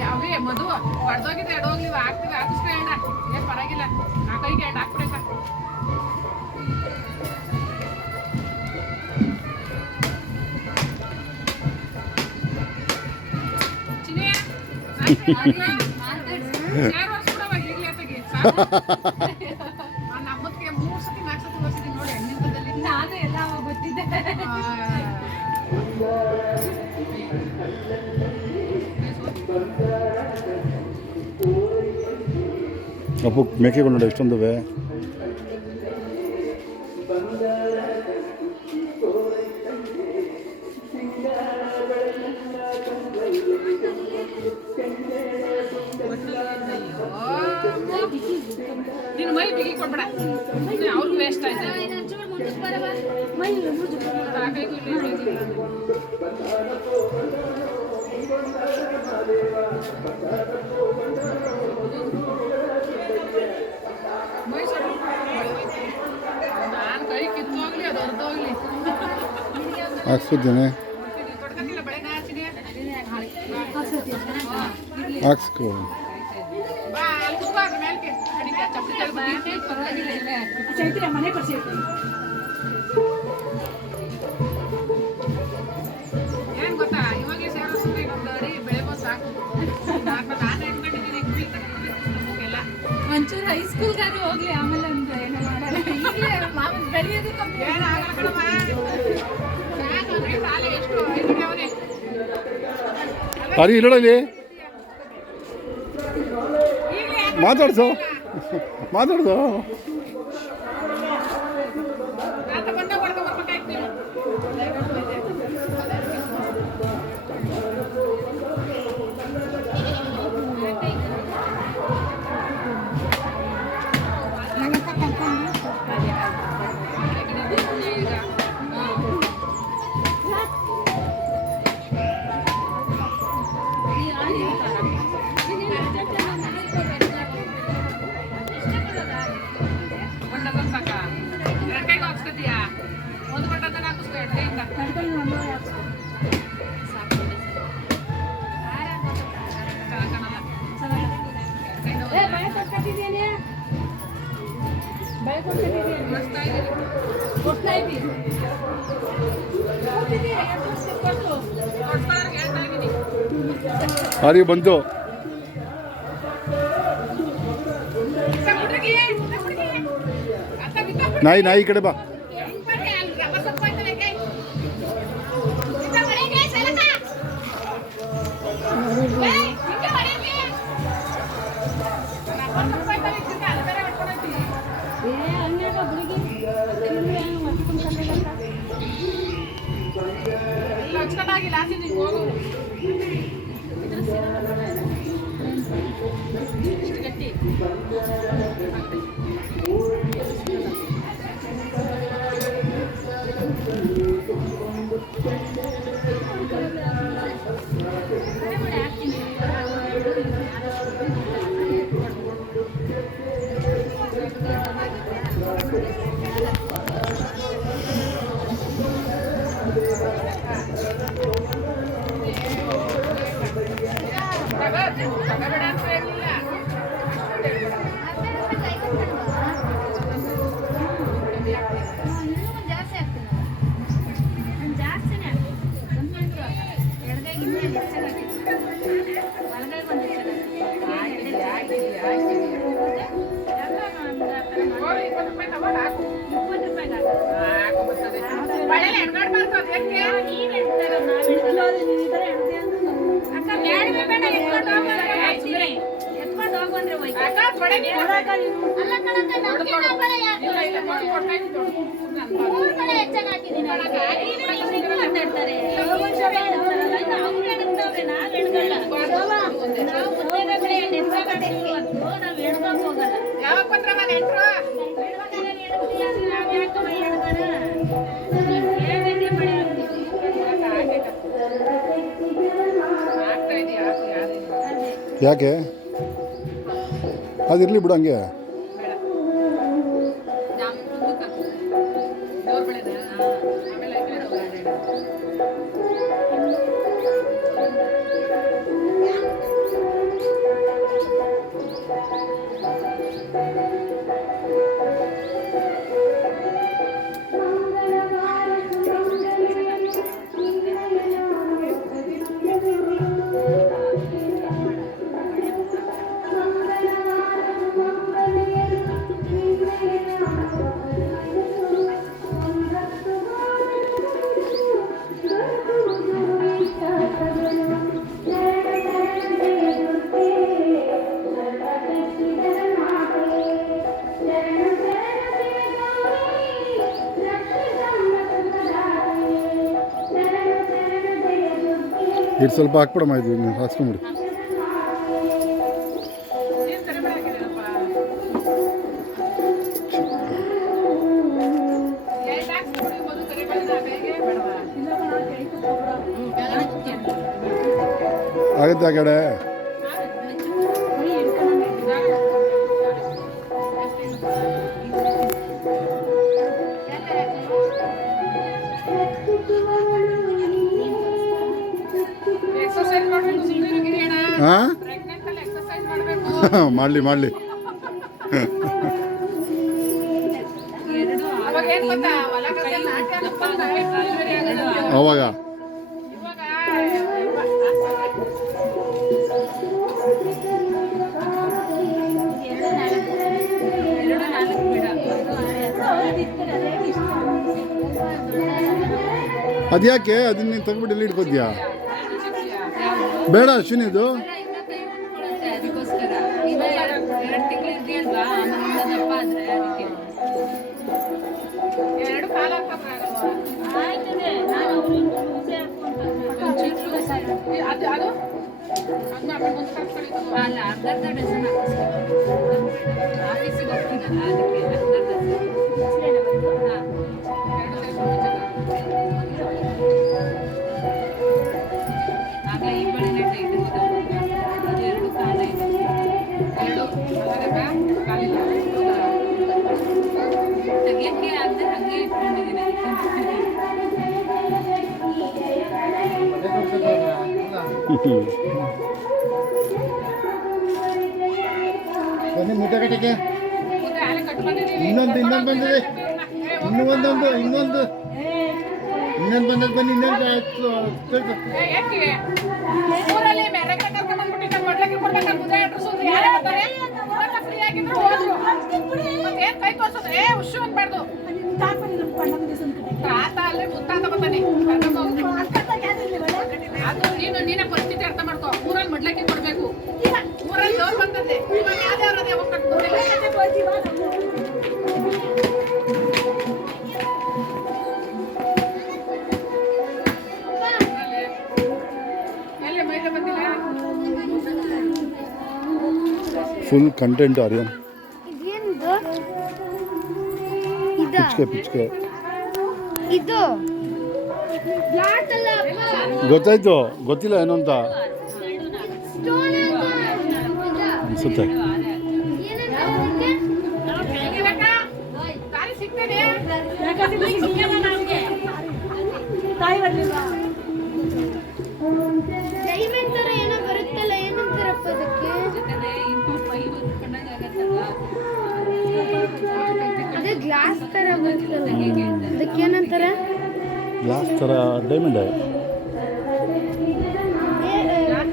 ಯಾವೇ ಮಧು ಹೊಡೆದೋಗಿದ್ರೆ ಎಡೋಗ್ಲಿ ಹಾಕ್ತಿವಿ ಹಾಕಿಸ್ಕೊ ಎಣ್ಣ ಏನ್ ಪರವಾಗಿಲ್ಲ ಆ ಕೈಗೆ ಎಣ್ಣೆ ಹಾಕ್ಬಿಡಕ ಚಿನಿಯ ಯಾರು ವರ್ಷಬಿಡವ ಈಗಲೇ ತೆಗಿ ನಮ್ಮತ್ತಿಗೆ 3 ಸತಿ 4 ಸತಿ ವರ್ಷಿದ್ದೀನಿ ನೋಡಿ ಹೆಣ್ಣಿಂತದಲ್ಲಿ ನಾನು ಎಲ್ಲ ಗೊತ್ತಿದ್ದೆ ಅಪ್ಪು ಮೇಕೆಗಳು ನೋಡಿ ಎಷ್ಟೊಂದುವೆ. ನೀನು ಮೈ ಬಿಗಿ ಕೊಡ್ಬೇಡ ಅವ್ರಿಗೂ ವೇಸ್ಟ್ ಆಯ್ತು ನಾನು ಕೈ ಕಿತ್ತೋಗ್ಲಿ ಅದು ಹೊರದೋಗ್ಲಿ ಹಾಕ್ಸ್ಕೊತೀನಿ ತೊಡ್ಕತ್ತಿಲ್ಲ ಬೆಳೆ ನಾಚಿನಿ ಹಾಕ್ಸ್ಕೊ ಬಾ ಅಲ್ಲಿ ಕೂತ್ಕೋ ಅದ್ರ ಮೇಲ್ಕೆ ಅಡಿಕೆ ಚಪ್ಪಲಿ ಚೈತ್ರ ಮನೆ ಕೊಡ್ಸಿರ್ತೀನಿ ಏನ್ ಗೊತ್ತಾ ಇವಾಗ ಸೇರಿಸ್ತೀನಿ ಇನ್ನೊಂದು ಅಡಿ ಬೆಳೆಬೋದು ಸಾಕು ನಾನು ಹೆಣ್ಕೊಂಡಿದ್ದೀನಿ ಎಲ್ಲ ಒಂಚೂರು ಹೈಸ್ಕೂಲ್ಗಾರು ಹೋಗ್ಲಿ ಆಮೇಲೆ ಒಂದು ಏನೋ ಮಾಡಲ್ಲ ಈಗಲೇ ಮಾಮೂಲಿ ಬೆಳೆಯೋದಕ್ಕೆ ಏನು ಆಗಲ್ಲ ಕಣಮ್ಮ ಸಾಲೆ ಎಷ್ಟು ಅವನೇ ಅರಿ ಇಲ್ಲೋಡಲಿ ಮಾತಾಡ್ಸು ಮಾತಾಡ್ದು ಅರಿ ಬಂತು ನಾಯಿ ನಾಯಿ ಕಡೆ ಬಾ ಯಾಕೆ ಅದಿರಲಿ ಬಿಡು ಹಂಗೆ. ಬೇಡ ಜಾಮೂನ್ ಮುಂದಕ್ಕೆ ಹಾಕು. ದೇವ್ರ ಬೆಳೆದ ಆಮೇಲೆ ಹಾಕಿದ್ರೆ ಅದು ಬೇಡ. ಇದು ಸ್ವಲ್ಪ ಹಾಕ್ಬಿಡಮ್ಮ, ಇದು ಹಾಕ್ಸ್ಕೊಂಬಿಡಿ. ಏನ್ ಕರಿಬೇಡ ಹಾಕಿದ್ದೀರಪ್ಪ? ಎರಡು ಹಾಕ್ಸ್ಬಿಡಿ, ಒಂದು ಕರಿಬೇಳನ ಬೇಗ ಬೇಡವಾ? ಆಗುತ್ತೆ ಆ ಕಡೆ. ಎಕ್ಸರ್ಸೈಸ್ ಮಾಡಬೇಕು, ಸುಮ್ಮನೆ ಗಿರಿಯಣ್ಣ. ಹಾಂ ಪ್ರೆಗ್ನೆಂಟ್ ಅಲ್ಲಿ ಎಕ್ಸರ್ಸೈಸ್ ಮಾಡಬೇಕು. ಮಾಡಲಿ ಮಾಡಲಿ. ಅವಾಗ ಏನ್ ಗೊತ್ತಾ, ಹೊಲ ಗದ್ದೆ ನಾಟಿ ಆಗಪ್ಪ ಅಂತ ಡೆಲಿವರಿ ಆಗೋದು. ಅವಾಗ ಇವಾಗ ಅದ್ಯಾಕೆ ಅದನ್ನ ನೀನು ತೆಗ್ಬಿಟ್ಟು ಎಲ್ಲಿ ಇಟ್ಕೋದ್ಯಾ? ಬೇಡ ಅಶ್ವಿನಿ, ಇದು ಅದಕ್ಕೋಸ್ಕರ ಇದು 2 ತಿಂಗಳು ಇದೆಯಲ್ವಾ, ಆಮೇಲೆ ದಪ್ಪ ಆದ್ರೆ ಅದಕ್ಕೆ 2 ಕಾಲು ಹಾಕಕ್ಕಾಗಲ್ವಾ? ಆಯ್ತದೆ, ನಾನು ಒಂಚೂರು ಅದು ಅದು ಅದನ್ನ ಮುಂದೆ ಹಾಕ್ಕೊಳ್ಳಿ. ಅಲ್ಲ, ಅರ್ಧ ಡಜನ್ ಆಫೀಸಿಗೆ ಹೋಗ್ತೀನಲ್ಲ ಅದಕ್ಕೆ ಅರ್ಧ ಡಜನ್. ಆಗ ಈ ಬಳಿನೇ ಟೈಟ್ ಅದು 2 ಕಾಲ ಇದೆ. 2 ಕಾಲಿಲ್ಲ ತೆಗಿಯಕ್ಕೆ ಆಗದೆ ಹಂಗೆ ಇಟ್ಕೊಂಡಿದ್ದೀನಿ. ಮುಟ್ಟಕಟ್ಟಿಗೆ ಮುಂದೆ ಆಲೆ ಕಟ್ ಬಂದಿದ್ದೀವಿ. ಇನ್ನೊಂದು ಬಂದಿದೆ, ಇನ್ನೊಂದು ಬನ್ನಿ, ಯಾಕೆ ಊರಲ್ಲಿ ಮೆರಕ ಕರ್ಕೊಂಡು ಬಂದ್ಬಿಟ್ಟು ಮಾಡ್ಲಿಕ್ಕೆ ಕೊಡ್ಬೇಕಾಗ್ತದೆ. ಅಡ್ರೆಸ್ ಯಾರೇ ಬರ್ತಾರೆ ಫ್ರೀ ಆಗಿದ್ರು ಹೋದ್ರು. ಮತ್ತೇನ್ ಕೈ ತೋರ್ಸೋದು? ಹುಷು ಅನ್ಬಾರ್ದು. ತಾತ ಅಲ್ಲೇ ಮುತ್ತಾತ ಬರ್ತಾನೆ ಕರ್ಕೊಂಡು ಹೋಗ್ಬೇಕು. ಅದು ನೀನೇ ಪರಿಸ್ಥಿತಿ ಅರ್ಥ ಮಾಡ್ಕೋ. ಊರಲ್ಲಿ ಮಡ್ಲಕ್ಕೆ ಕೊಡ್ಬೇಕು. ಊರಲ್ಲಿ ದೋರ್ ಬಂತಂದೆ, ಇವಾಗ ಯಾವ್ದಾವ್ದು ಅದೇ ಹೋಗಿ ಕಟ್ಕೊಂಡಿಲ್ಲ. ಎಲ್ಲಿ ಮೈದ ಬಂದಿಲ್ಲ. Full content Aryan. ಇದೇನಿದು? ಪಿಚ್ಕೆ ಇದು ಬ್ಲಾಕ್ ಅಲ್ಲ ಅಪ್ಪ, ಗೊತ್ತಾಯ್ತು, ಗೊತ್ತಿಲ್ಲ ಏನು ಅಂತ ಸ್ಟೋನ್ ಅನ್ಸುತ್ತೆ. ದಾರಿ ಸಿಗ್ತೇನೆ. ಡೈಮಂಡ್ ತರ ಏನೋ ಬರುತ್ತಲ್ಲ, ಏನಂತಾರಪ್ಪ ಅದಕ್ಕೆ? ಅದೇ ಗ್ಲಾಸ್ ತರ ಬರುತ್ತಲ್ಲ, ಅದಕ್ಕೆ ಏನಂತಾರ? ಗ್ಲಾಸ್ ಥರ ಡೈಮಂಡ್.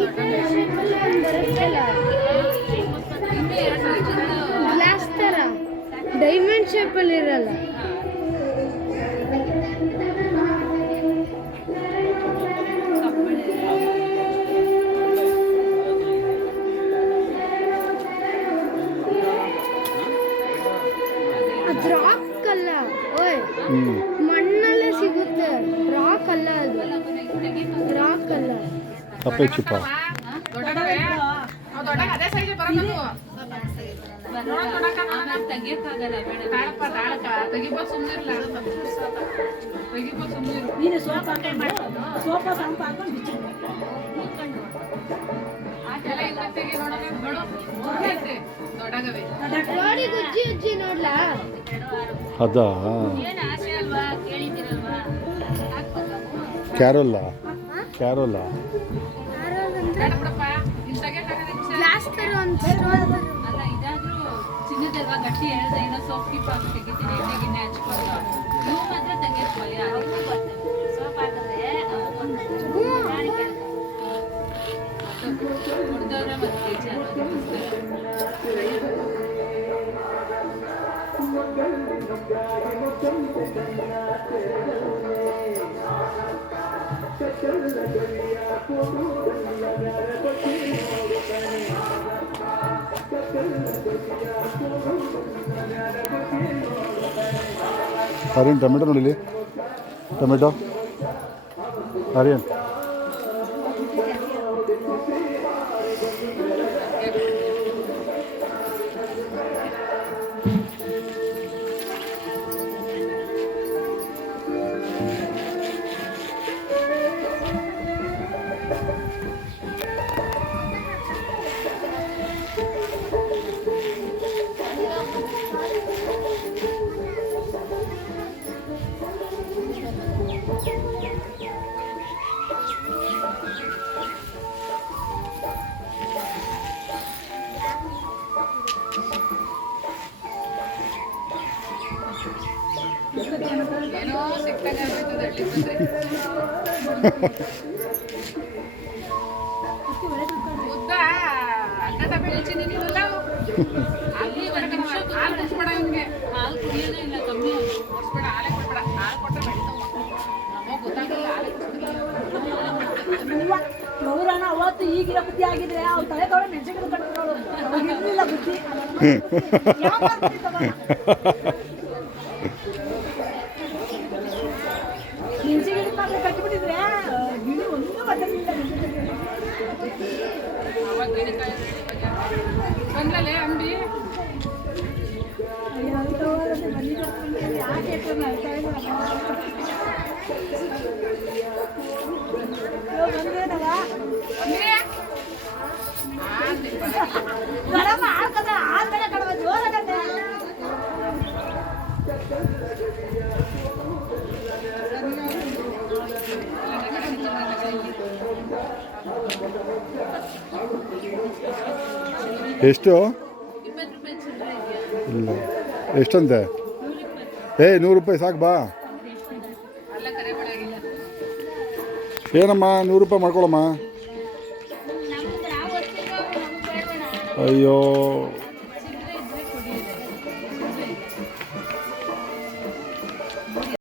ಈ ತರ shape ಅಲ್ಲಿ ಒಂದ್ ಬರುತ್ತಲ್ಲ, ಗ್ಲಾಸ್ ತರ ಡೈಮಂಡ್ ಶೇಪ್ ಅಲ್ಲಿ ಇರಲ್ಲ. ಅದು ರಾಕ್ ಅಲ್ಲ, ಓಯ್ ಮಣ್ಣಲ್ಲೇ ಸಿಗುತ್ತೆ. ರಾಕ್ ಅಲ್ಲ, ಅದು ರಾಕ್ ಅಲ್ಲ. ಅಪೇಕ್ಷಿತ. ದೊಡ್ಡಗೆ ಅದೇ ಸೈಜ್ ಬರೋದು. ತೆಗಿಯಕ್ಕಾಗಲ್ಲ, ತಾಳಪ್ಪ ತಾಳಕ ತೆಗಿಬೋದು. ಸುಮ್ಮನಿರಲ್ಲ, ತೆಗಿಬೋದು, ಸುಮ್ಮನಿರು. ನೀನು ಸೋಫಾ ಸಂಪ ಹಾಕೊಂಡು ಎಲ್ಲ ಇವ್ರ ತೆಗಿ ನೋಡೋಣ. ಬಡು ಐತೆ ದೊಡ್ಡಗವೆ ನೋಡಿ ಗುಜ್ಜಿ ಉಜ್ಜಿ ನೋಡ್ಲಾ ಅದಾ ಏನು ಆಸೆ ಅಲ್ವಾ ಕೇಳಿದ್ದೀರಲ್ವಾ ಕ್ಯಾರೋಲ್ಲ ಕ್ಯಾರೋಲ್ಲ ಬೇಡ ಬಿಡಪ್ಪ ಇಲ್ಲಿ ತೆಗಿಯಕ್ಕಾಗಲ್ಲ ಗ್ಲಾಸ್ ತರ ಒಂದು ಅಲ್ಲ ಇದಾದ್ರೂ ಚಿನ್ನದಲ್ವಾ ಗಟ್ಟಿ ಹೇಳ್ದೆ ಏನೋ ಸೋಪ್ ಗಿಪ್ ಹಾಕಿ ತೆಗಿತೀನಿ ಎಣ್ಣೆ ಗಿಣ್ಣೆ ಹಚ್ಕೊಂಡು ನೀವು ಮಾತ್ರ ತೆಗೆದ್ಕೊಳ್ಳಿ ಅದಕ್ಕೂ ಬರ್ತದೆ ಸೋಪ್ ಹಾಕಿದ್ರೆ ಹೊಡೆದವ್ರೆ ಮತ್ತೆ ಆರ್ಯನ್ ಟೊಮೆಟೊ ನೋಡಿಲಿ ಟೊಮೆಟೊ ಆರ್ಯನ್ ಏನೋ ಸಿಕ್ತಂಗೆ ಆಗ್ಬಿಡ್ತದೆ ಹಳ್ಳಿ ಬಂದ್ರೆ ಉದ್ದ ಅನ್ನ ಬೆಳಿತೀನಿ ನೀನಲ್ಲ ಅಲ್ಲಿ ಒಂದು ನಿಮಿಷ ಹಾಲು ಕುಡಿಸ್ಬೇಡ ಇವ್ನಿಗೆ ಹಾಲು ಕುಡಿಯೋದೇ ಇಲ್ಲ ಕಮ್ಮಿ ಕುಡಿಸ್ಬೇಡ ಹಾಲೇ ಕೊಡ್ಬೇಡ ಹಾಲು ಕೊಟ್ಟರೆ ಬೆಳಿತಾವ ನಮಗೆ ಗೊತ್ತಾಗಲ್ಲ ಹಾಲೇ ಕುಡಿಸ್ಬಿಡಿ ಗೌರನ ಅವತ್ತು ಈಗಿನ ಬುದ್ಧಿ ಆಗಿದ್ರೆ ಅವ್ರ ತಲೆ ತೊಳೆ ಮೆಣಸಿನ ಕಟ್ಟಿರೋಳು ಇರಲಿಲ್ಲ ಬುದ್ಧಿ ಮೆಣಸಿನ ಮಾತ್ರ ಕಟ್ಟಿಬಿಟ್ಟಿದ್ರೆ ಗಿಣಿ ಒಂದು ಬದಲಿಲ್ಲ ಅವಾಗ ಗಿಣಿಕಾಯಿ ಬಂದ್ರಲ್ಲೇ ಅಂಗಡಿ ಯಾಕೆ ಬಂದೇನವ ಗರಮ ಹಾಕದ ಆದ್ಮೇಲೆ ಕಡವ ಜೋರಾಗತ್ತೆ ಎಷ್ಟು 20 ರೂಪಾಯಿ ಚಿಲ್ಲರೆ ಇದೆಯಾ ಇಲ್ಲ ಎಷ್ಟಂತೆ ಏ 100 ರೂಪಾಯಿ ಸಾಕು ಬಾ ಅಲ್ಲ ಕರೆ ಮಾಡಿಲ್ಲ ಏನಮ್ಮ 100 ರೂಪಾಯಿ ಮಾಡ್ಕೊಳಮ್ಮ ನಮ್ಗೆ ನಾವು ಗೊತ್ತಿಲ್ಲ ನಮ್ಗೆ ಬೇಡಬೇಡ ಅಯ್ಯೋ